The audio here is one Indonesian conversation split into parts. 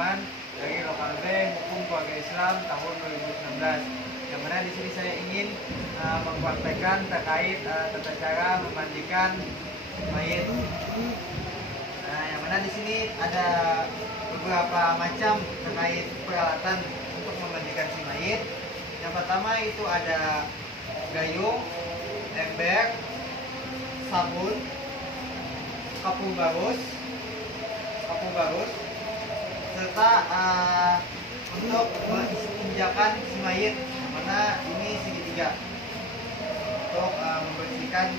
harapan dari Lokal B Hukum Keluarga Islam tahun 2019. Yang mana di sini saya ingin mempraktekkan terkait tata cara memandikan mayit. Nah, yang mana di sini ada beberapa macam terkait peralatan untuk memandikan si mayit. Yang pertama itu ada gayung, ember, sabun, kapur barus, serta untuk menginjakan si mayit, mana ini segitiga untuk membersihkan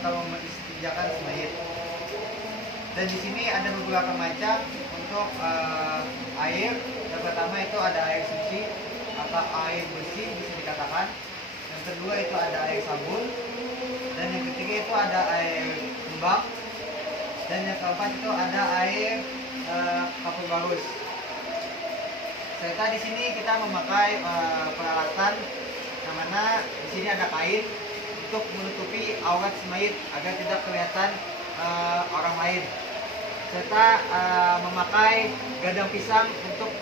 atau menginjakan si mayit. Dan di sini ada beberapa macam untuk air. Yang pertama itu ada air suci atau air bersih bisa dikatakan. Yang kedua itu ada air sabun. Dan yang ketiga itu ada air kembang. Dan yang keempat itu ada air kapur barus. Serta di sini kita memakai peralatan yang mana di sini ada kain untuk menutupi aurat si mayit agar tidak kelihatan orang lain. Serta memakai gadang pisang untuk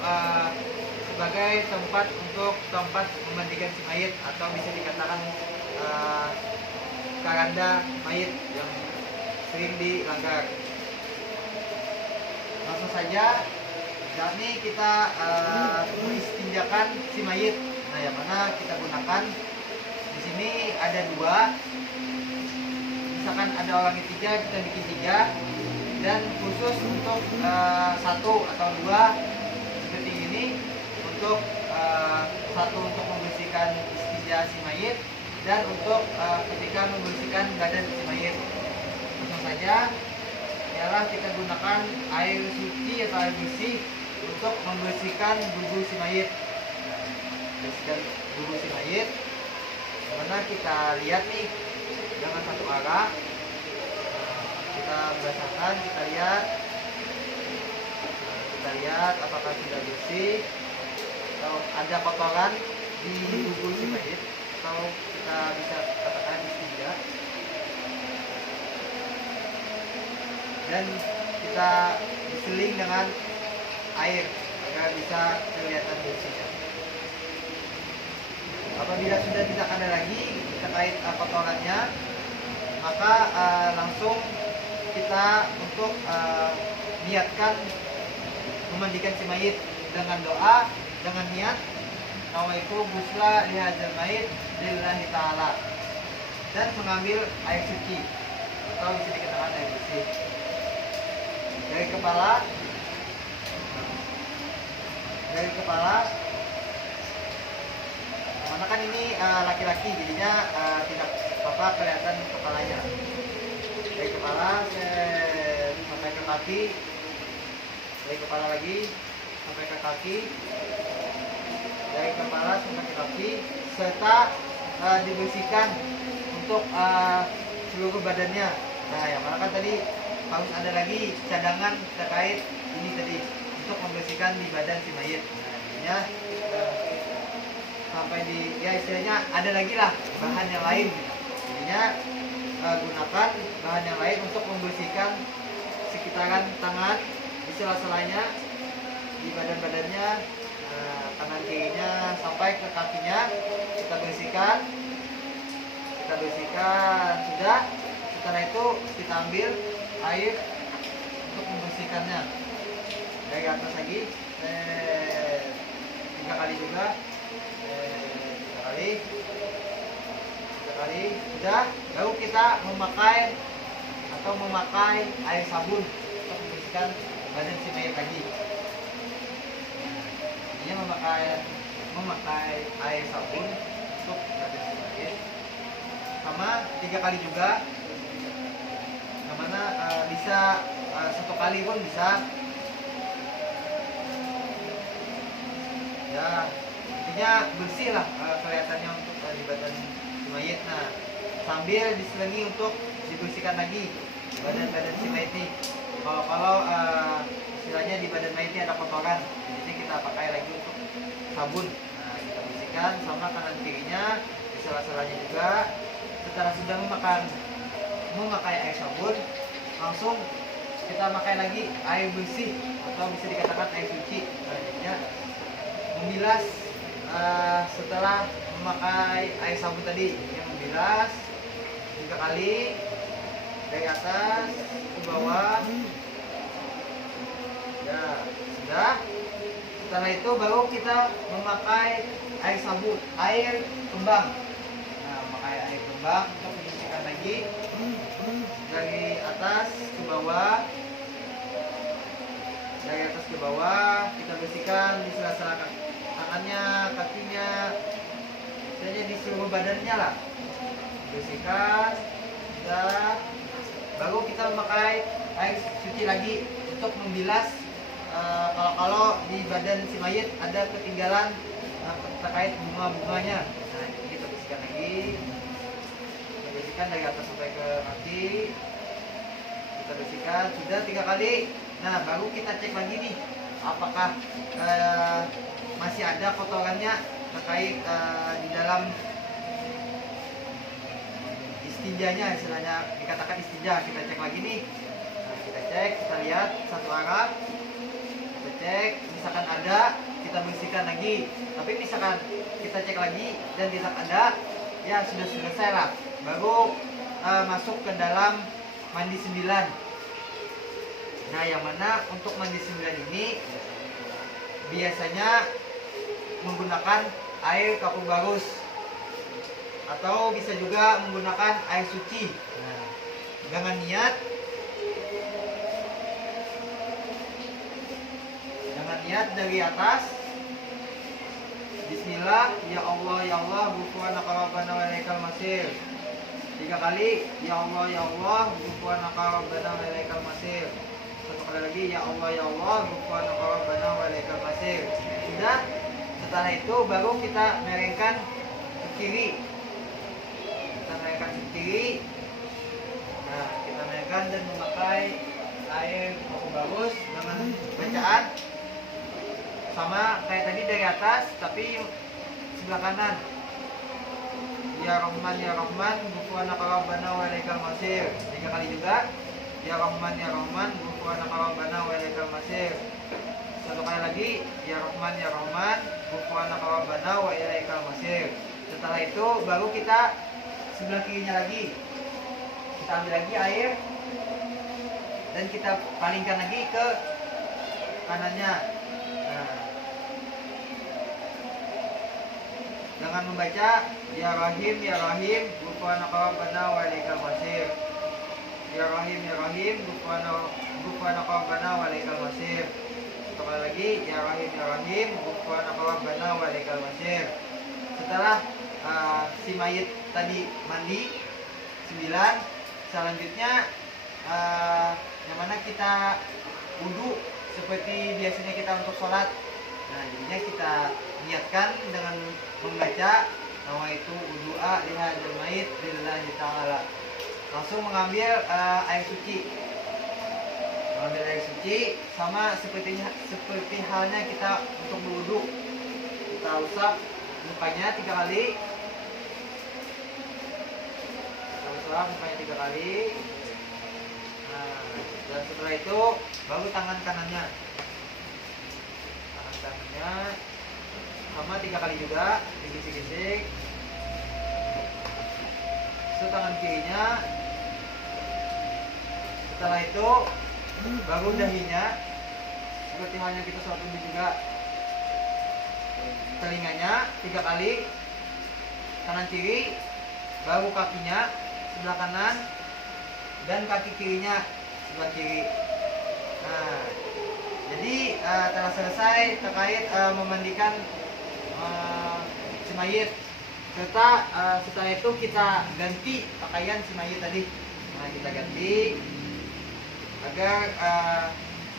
sebagai tempat memandikan si mayit atau bisa dikatakan keranda mayit yang sering dilanggar. Langsung saja, saat ini kita mengistinjakan si mayit. Nah, yang mana kita gunakan di sini ada dua. Misalkan ada orang ketiga, kita bikin tiga. Dan khusus untuk satu atau dua seperti ini, untuk satu untuk membersihkan istinja si mayit dan untuk ketika membersihkan badan si mayit. Langsung saja, ialah kita gunakan air suci atau air bersih untuk membersihkan tubuh si mayit. Bersihkan tubuh si mayit. Karena kita lihat nih dengan satu arah. Kita basahkan, kita lihat apakah sudah bersih atau ada kotoran di tubuh si mayit, atau kita bisa katakan istinja. Dan kita diseling dengan air agar bisa kelihatan bersihnya. Apabila sudah tidak ada lagi terkait kotorannya, maka langsung kita untuk niatkan memandikan si mayit dengan doa, dengan niat nawaitu ghusla lihadzal mayit lillahi ta'ala, dan mengambil air suci atau bisa dikatakan air bersih dari kepala, karena kan ini laki-laki, jadinya tidak apa kelihatan kepalanya. Dari kepala sampai ke kaki, dari kepala lagi sampai ke kaki, dari kepala sampai ke kaki, serta dibersihkan untuk seluruh badannya. Nah, yang mana kan tadi harus ada lagi cadangan terkait ini tadi untuk membersihkan di badan si mayit. Nah, jadinya sampai di istilahnya ada lagi lah bahan yang lain. Jadinya gunakan bahan yang lain untuk membersihkan sekitaran tangan, di sela-selanya, di badan-badannya, kanan kirinya sampai ke kakinya kita bersihkan. Sudah, setelah itu kita ambil air untuk membersihkannya dari atas lagi 3 kali juga, 3 kali sudah. Lalu kita memakai air sabun untuk membersihkan badan si mayit lagi. Ini memakai air sabun untuk badan si mayit sama 3 kali juga. Yang mana bisa 1 kali pun bisa. Ya, intinya bersih lah kelihatannya untuk di badan si mayit. Nah, sambil diselingi untuk dibersihkan lagi badan si mayit nih. Kalau istilahnya di badan mayit ini ada kotoran, jadi kita pakai lagi untuk sabun. Nah, kita bersihkan sama kanan kirinya, di sela-selanya juga. Setelah sudah memakai air sabun, langsung kita pakai lagi air bersih atau bisa dikatakan air suci. Selanjutnya membilas setelah memakai air sabun tadi, yang membilas 3 kali dari atas ke bawah. Ya, sudah. Setelah itu baru kita memakai air sabun, air kembang. Nah, memakai air kembang untuk membersihkan lagi dari atas ke bawah. Dari atas ke bawah kita bersihkan di sela-sela tangannya, kakinya, misalnya di seluruh badannya lah. Bersihkan, sudah. Baru kita memakai air suci lagi untuk membilas kalau di badan si mayit ada ketinggalan terkait bunga-bunganya. Nah, ini kita bersihkan lagi. Kita bersihkan dari atas sampai ke kaki. Kita bersihkan sudah 3 kali. Nah, baru kita cek lagi nih apakah masih ada kotorannya terkait di dalam istinjanya, istilahnya dikatakan istinja. Kita cek lagi nih. Nah, kita cek, kita lihat satu arah. Kita cek, misalkan ada, kita bersihkan lagi. Tapi misalkan kita cek lagi dan tidak ada, ya sudah selesai lah. Baru masuk ke dalam mandi 9. Nah, yang mana untuk mandi 9 ini biasanya menggunakan air kapur barus atau bisa juga menggunakan air suci. Nah, dengan niat dari atas, Bismillah, ya Allah, ghufranaka rabbana wa ilaikal masir. 3 kali, ya Allah, ghufranaka rabbana wa ilaikal masir. 1 kali lagi, ya Allah, ghufranaka rabbana wa ilaikal masir. Sudah. Setelah itu baru kita merengkan ke kiri. Nah, kita merengkan dan memakai air kapur barus dengan bacaan sama kayak tadi dari atas, tapi sebelah kanan. Ya Rahman, ghufranaka rabbana wa ilaikal masir. 3 kali juga. Ya Rahman, ghufranaka rabbana wa ilaikal masir. 1 kali lagi. Ya Rahman, ghufranaka rabbana wa ilaikal masir. Setelah itu baru kita sebelah kirinya lagi. Kita ambil lagi air dan kita palingkan lagi ke kanannya. Nah, dengan membaca Ya Rahim, ghufranaka rabbana wa ilaikal masir. Ya Rahim, ghufranaka rabbana wa ilaikal masir. Sekali lagi, Ya Rahim, ghufranaka rabbana wa ilaikal masir. Setelah si mayit tadi mandi 9, selanjutnya yang mana kita wudhu seperti biasanya kita untuk sholat. Nah, jadinya kita niatkan dengan membaca nama itu wudu'a lihadzal mayit lillahi ta'ala. Langsung mengambil air suci. Mengambil air suci sama seperti halnya kita untuk berwudu. Kita usap mukanya 3 kali. Mukanya 3 kali. Nah, dan setelah itu baru tangan kanannya sama 3 kali juga, digisik-gisik. Tangan kirinya. Setelah itu baru dahinya, seperti halnya kita sholat wudhu juga. Telinganya 3 kali, kanan kiri, baru kakinya sebelah kanan dan kaki kirinya sebelah kiri. Nah, jadi telah selesai terkait memandikan si mayit. Setelah itu kita ganti pakaian si mayit tadi. Nah, kita ganti agar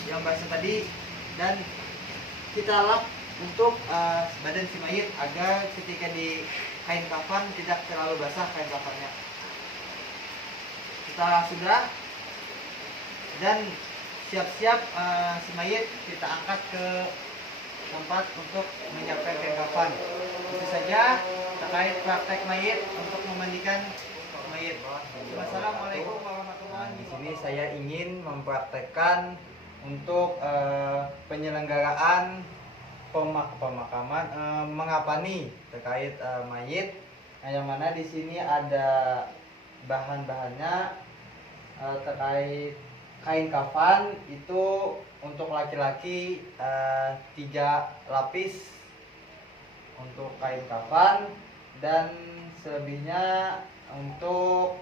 yang basah tadi, dan kita lap untuk badan si mayit agar ketika di kain kafan tidak terlalu basah kain kafannya. Kita sudah dan siap-siap si mayit kita angkat ke tempat untuk menyiapkan kain kafan. Itu saja terkait praktek mayit untuk memandikan mayit. Wassalamualaikum warahmatullahi wabarakatuh. saya ingin mempraktekkan untuk penyelenggaraan pemakaman mengapani terkait mayit. Nah, yang mana di sini ada bahan-bahannya terkait kain kafan itu untuk laki-laki 3 lapis untuk kain kafan, dan selebihnya untuk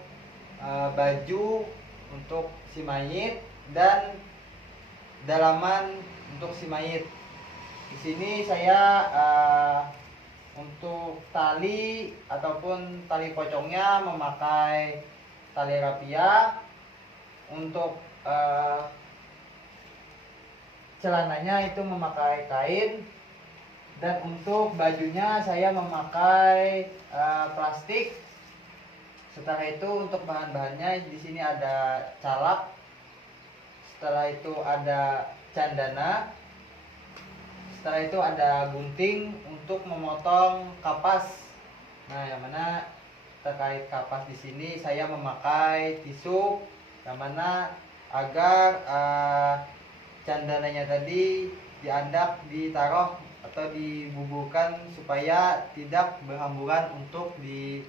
baju untuk si mayit dan dalaman untuk si mayit. Di sini saya untuk tali ataupun tali pocongnya memakai tali rapia. Untuk celananya itu memakai kain, dan untuk bajunya saya memakai plastik. Setelah itu untuk bahan-bahannya di sini ada calak, setelah itu ada candana, setelah itu ada gunting untuk memotong kapas. Nah, yang mana terkait kapas di sini saya memakai tisu, yang mana agar candananya tadi ditaruh atau dibubuhkan supaya tidak berhamburan untuk di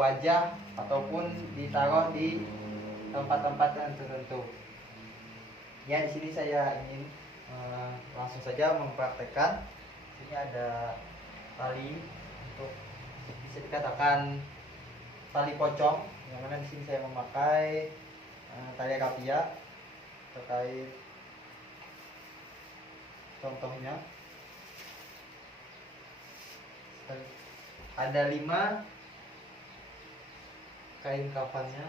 wajah ataupun ditaruh di tempat-tempat yang tertentu. Ya, di sini saya ingin langsung saja mempraktekkan. Sini ada tali untuk bisa dikatakan tali pocong, yang mana di sini saya memakai tali rapia terkait contohnya. Ada 5 kain kafannya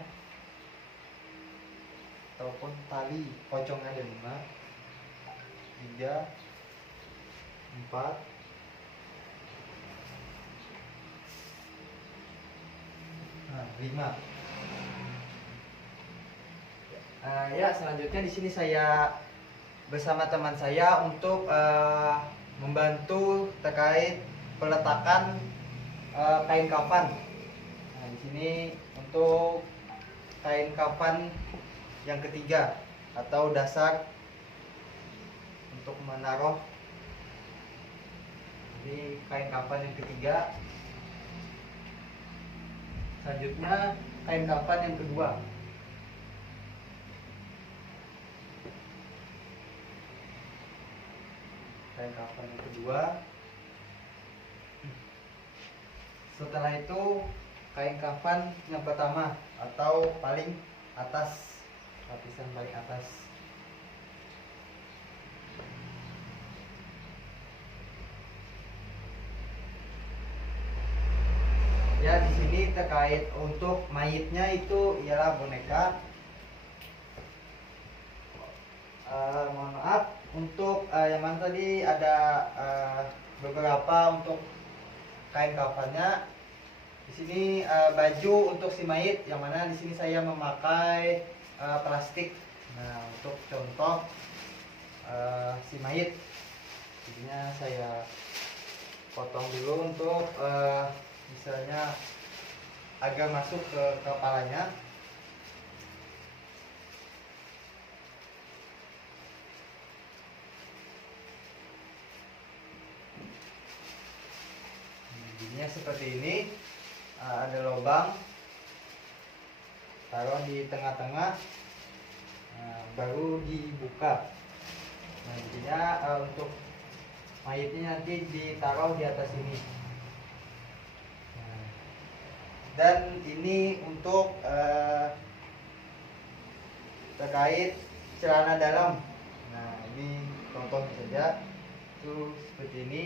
ataupun tali pocongnya, ada 5, 3, 4, 5. Ya, selanjutnya di sini saya bersama teman saya untuk membantu terkait peletakan kain kafan. Nah, di sini untuk kain kafan yang ketiga atau dasar untuk menaruh di kain kafan yang ketiga. Selanjutnya kain kafan yang kedua. Kain kafan yang kedua. Setelah itu kain kafan yang pertama atau paling atas, lapisan paling atas. Ya, di sini terkait untuk mayitnya itu ialah boneka. Mohon maaf untuk yang mana tadi ada beberapa untuk kain kafannya. Di sini baju untuk si mayit, yang mana di sini saya memakai plastik. Nah, untuk contoh si mayit, jadinya saya potong dulu untuk misalnya agak masuk ke kepalanya. Jadinya seperti ini, ada lubang, taruh di tengah-tengah, baru dibuka. Nah, jadinya untuk mayitnya nanti ditaruh di atas ini. Dan ini untuk terkait celana dalam. Nah, ini contoh saja itu seperti ini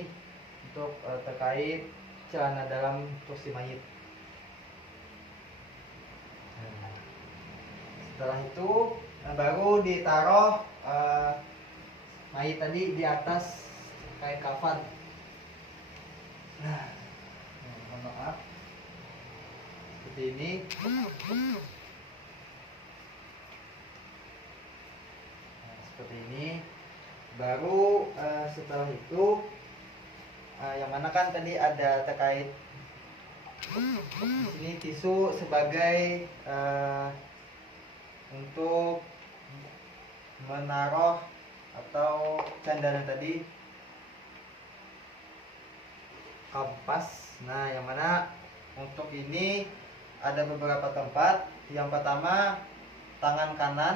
untuk terkait celana dalam untuk si mayit. Nah, setelah itu baru ditaruh mayit tadi di atas kain kafan. Nah, mohon maaf, seperti ini. Nah, seperti ini. Baru setelah itu yang mana kan tadi ada terkait di sini tisu sebagai untuk menaruh atau candana tadi kampas. Nah, yang mana untuk ini ada beberapa tempat. Yang pertama tangan kanan,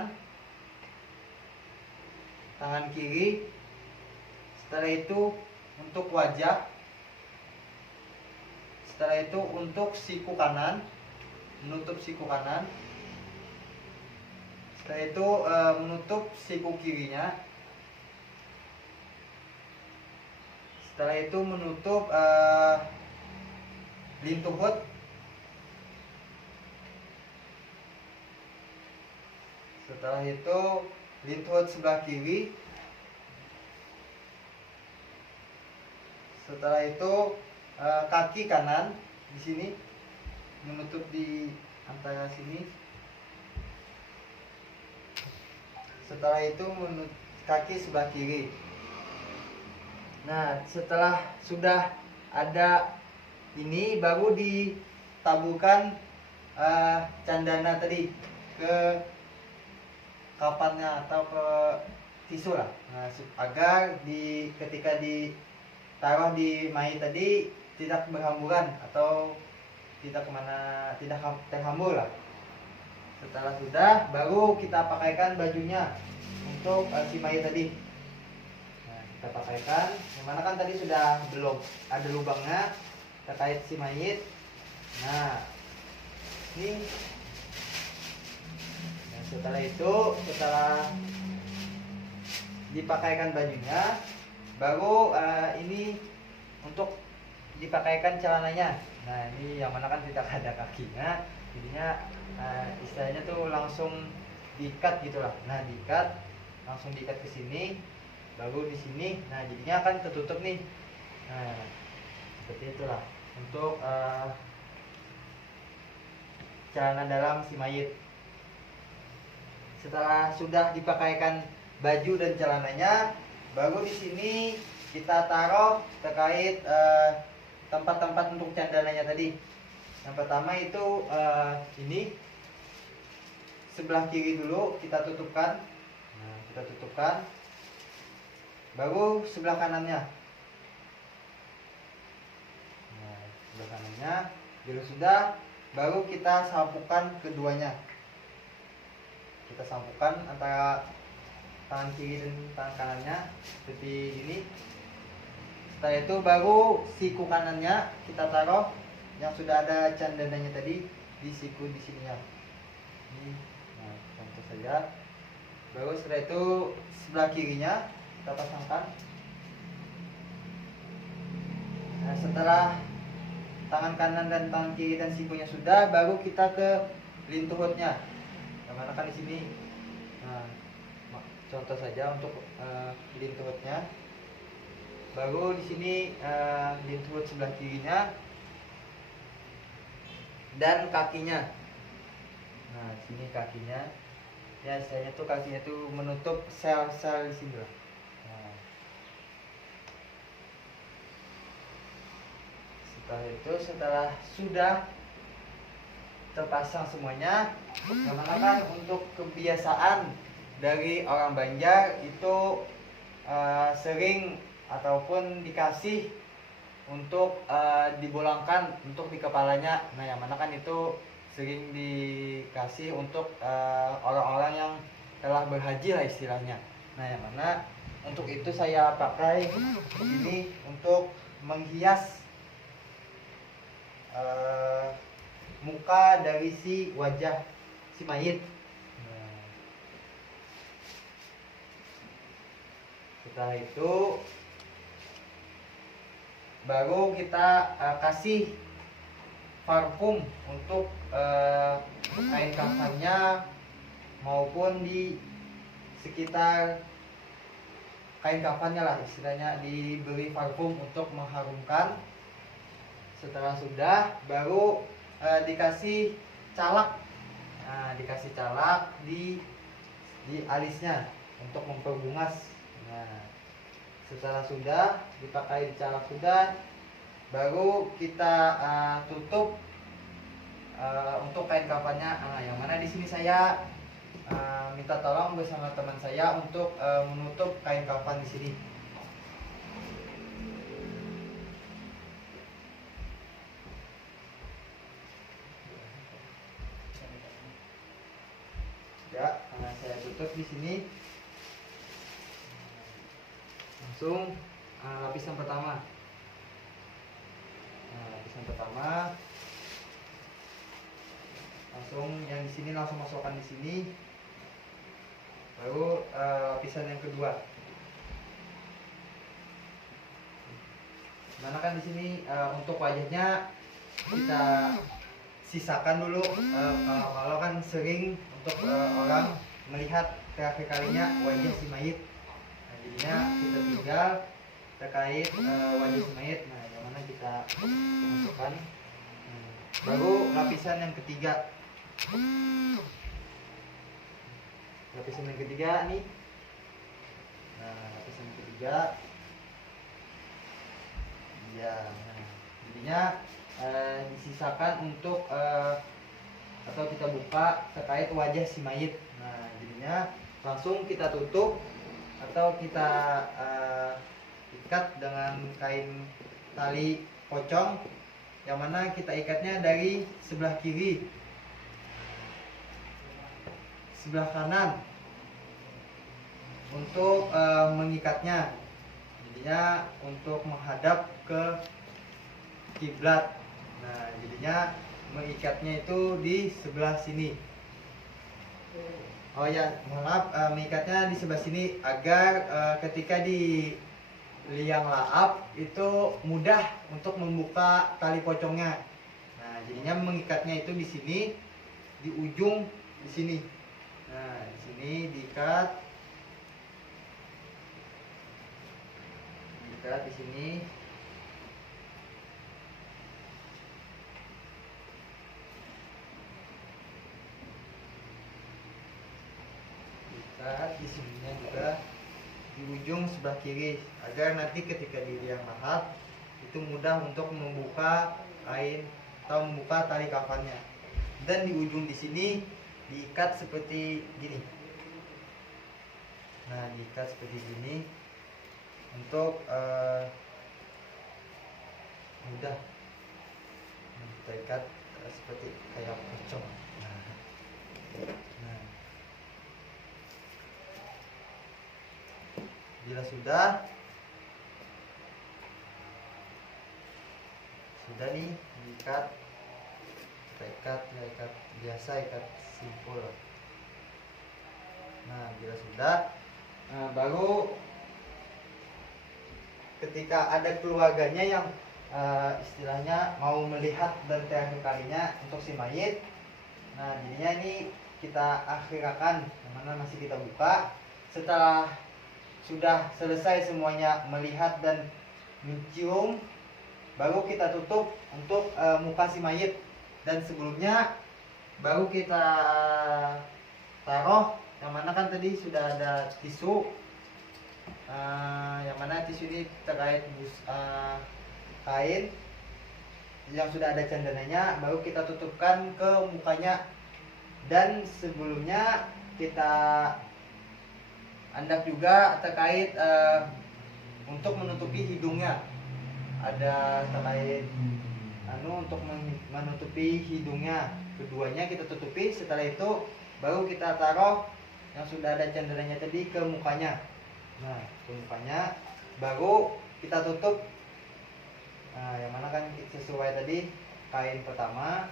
tangan kiri. Setelah itu untuk wajah. Setelah itu untuk siku kanan, menutup siku kanan. Setelah itu menutup siku kirinya. Setelah itu menutup lintuhut. Setelah itu lintuhut sebelah kiri. Setelah itu kaki kanan di sini, menutup di antara sini. Setelah itu kaki sebelah kiri. Nah, setelah sudah ada ini, baru ditaburkan candana tadi ke kapannya atau ke tisu lah. Nah, agar ketika ditaruh di mayat tadi tidak berhamburan atau tidak terhambur lah. Setelah sudah, baru kita pakaikan bajunya untuk si mayat tadi. Nah, kita pakaikan. Yang mana kan tadi sudah belum ada lubangnya terkait si mayat. Nah, ini. Nah, setelah itu, setelah dipakaikan bajunya, baru ini untuk dipakaikan celananya. Nah, ini yang mana kan tidak ada kakinya, jadinya istilahnya tuh langsung diikat gitulah. Nah, diikat, langsung diikat ke sini, baru di sini. Nah, jadinya akan tertutup nih. Nah, seperti itulah untuk celana dalam si mayit. Setelah sudah dipakaikan baju dan celananya, baru di sini kita taruh terkait tempat-tempat untuk candananya tadi. Yang pertama itu ini sebelah kiri dulu kita tutupkan. Nah, kita tutupkan. Baru sebelah kanannya. Nah, sebelah kanannya. Bila sudah, baru kita sampukan keduanya. Kita sampukan antara tangan kiri dan tangan kanannya seperti ini. Setelah itu baru siku kanannya kita taruh yang sudah ada candananya tadi di siku di sininya. Ini, nah, contoh saja. Baru setelah itu sebelah kirinya kita pasangkan. Nah, setelah tangan kanan dan tangan kiri dan sikunya sudah, baru kita ke lintuhutnya. Yang mana kan di sini. Nah, contoh saja untuk lintuhutnya. Baru di sini lintuhut sebelah kirinya dan kakinya. Nah, sini kakinya. Ya, istilahnya tuh kakinya tuh menutup sel-sel di sini lah. Nah, setelah sudah terpasang semuanya, karena kan untuk kebiasaan dari orang Banjar itu sering ataupun dikasih untuk dibolangkan untuk di kepalanya. Nah, yang mana kan itu sering dikasih untuk orang-orang yang telah berhaji lah istilahnya. Nah, yang mana untuk itu saya pakai ini untuk menghias muka dari si wajah si mayit. Nah, setelah itu baru kita kasih parfum untuk kain kafannya maupun di sekitar kain kafannya lah istilahnya, diberi parfum untuk mengharumkan. Setelah sudah, baru dikasih calak. Nah, dikasih calak di alisnya untuk memperbungas. Nah, setelah sudah dipakai calak sudah, baru kita tutup untuk kain kafannya. Nah, yang mana di sini saya minta tolong bersama teman saya untuk menutup kain kafan di sini. Ya, karena saya tutup di sini. Langsung lapisan pertama. Nah, lapisan pertama langsung yang di sini langsung masukkan di sini. Lalu lapisan yang kedua. Mana kan di sini untuk wajahnya kita sisakan dulu. Kalau kan sering untuk orang melihat terakhir kalinya wajah si mayit. Nah, jadinya kita tinggal terkait wajah si mayit. Nah, yang mana kita masukkan. Baru lapisan yang ketiga. Lapisan yang ketiga nih. Nah, lapisan yang ketiga. Ya, nah, jadinya disisakan untuk atau kita buka terkait wajah si mayit. Nah, jadinya langsung kita tutup atau kita ikat dengan kain tali pocong, yang mana kita ikatnya dari sebelah kiri, sebelah kanan untuk mengikatnya. Jadinya untuk menghadap ke kiblat. Nah, jadinya mengikatnya itu di sebelah sini. Oh ya, maaf, mengikatnya di sebelah sini agar ketika di liang laap itu mudah untuk membuka tali pocongnya. Nah, jadinya mengikatnya itu di sini, di ujung di sini. Nah, di sini diikat di sini. Diikat di sininya juga di ujung sebelah kiri agar nanti ketika di liang lahat itu mudah untuk membuka kain atau membuka tali kafannya. Dan di ujung di sini diikat seperti gini. Nah, diikat seperti gini untuk mudah. Kita ikat seperti kayak pocong. Nah, bila sudah nih diikat, kita ikat biasa, ikat simpul. Nah, bila sudah, baru ketika ada keluarganya yang istilahnya mau melihat dan terakhir kalinya untuk si mayit. Nah, jadinya ini kita akhirakan, yang mana masih kita buka. Setelah sudah selesai semuanya melihat dan mencium, baru kita tutup untuk muka si mayit. Dan sebelumnya baru kita taruh, yang mana kan tadi sudah ada tisu, yang mana tisu ini terkait kain yang sudah ada candananya, baru kita tutupkan ke mukanya. Dan sebelumnya kita andak juga terkait untuk menutupi hidungnya. Ada terkait untuk menutupi hidungnya, keduanya kita tutupi. Setelah itu baru kita taruh yang sudah ada candananya tadi ke mukanya. Nah, ke mukanya baru kita tutup. Nah, yang mana kan sesuai tadi kain pertama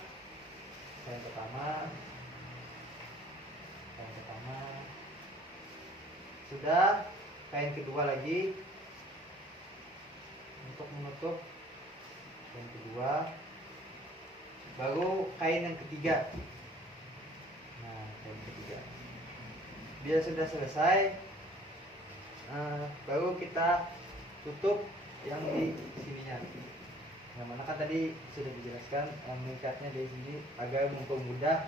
sudah, kain kedua lagi untuk menutup kain kedua, baru kain yang ketiga. Nah, kain ketiga bila sudah selesai, baru kita tutup yang di sininya. Yang mana kan tadi sudah dijelaskan mengikatnya dari sini agar mempermudah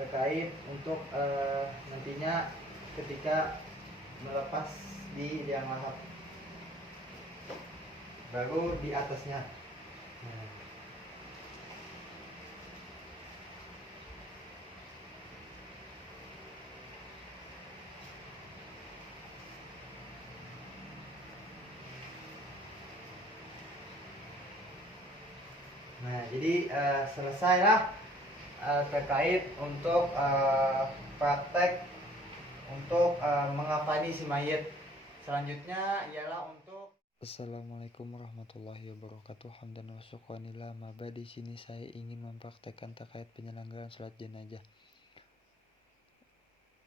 terkait untuk nantinya ketika melepas di liang lahat. Baru di atasnya. Nah. Jadi selesailah terkait untuk praktek untuk mengafani si mayit. Selanjutnya ialah untuk Assalamualaikum warahmatullahi wabarakatuh. Hamdan wa syukranillah. Maba di sini saya ingin mempraktekkan terkait penyelenggaraan salat jenazah.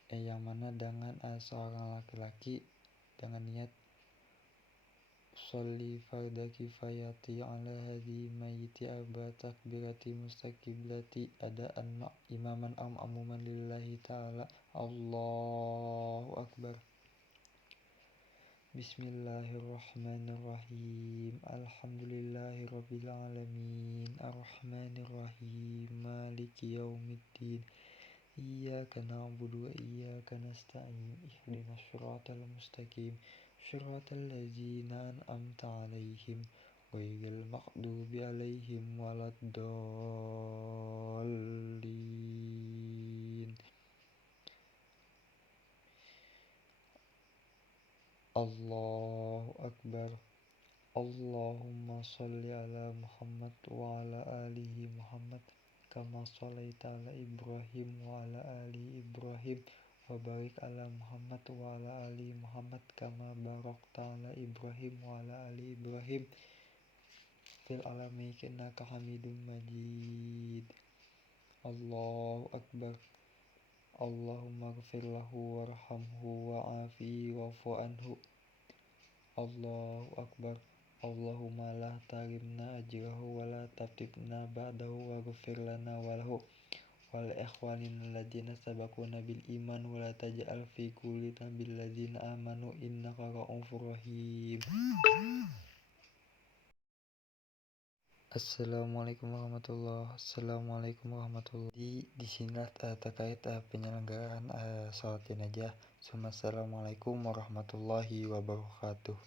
Yang mana dengan seorang laki-laki dengan niat sholli farda kifayati ala hadi mayyiti arba takbirati mustaqiblati adaan imaman amuman lillahi ta'ala. Allahu akbar. Bismillahirrahmanirrahim. Alhamdulillahirabbil alamin. Arrahmanirrahim. Maliki yaumiddin. Iyyaka na'budu wa iyyaka nasta'in. Ihdinas shiratal mustaqim. Shiratal ladzina an'amta 'alaihim ghairil maghdubi 'alaihim waladdallin. Allahu akbar. Allahumma sholli ala Muhammad wa ala ali Muhammad kama shallaita ala Ibrahim wa ala ali Ibrahim wa barik ala Muhammad wa ala ali Muhammad kama barakta ala Ibrahim wa ala ali Ibrahim fil alamin innaka Hamidum Majid. Allahu akbar. Allahumma ighfir lahu warhamhu wa'afihi wa'fu anhu. Allahu akbar. Allahumma la tarimna ajrahu wa la taftitna ba'dahu waghfir lana wa lahu wal ikhwanina alladziina sabaquna bil iman wa la taj'al fi qulubina bil ladziina amanu innaka ra'ufur rahim. Assalamualaikum warahmatullahi. Di sinilah terkait penyelenggaraan salat jenazah. Assalamualaikum warahmatullahi wabarakatuh.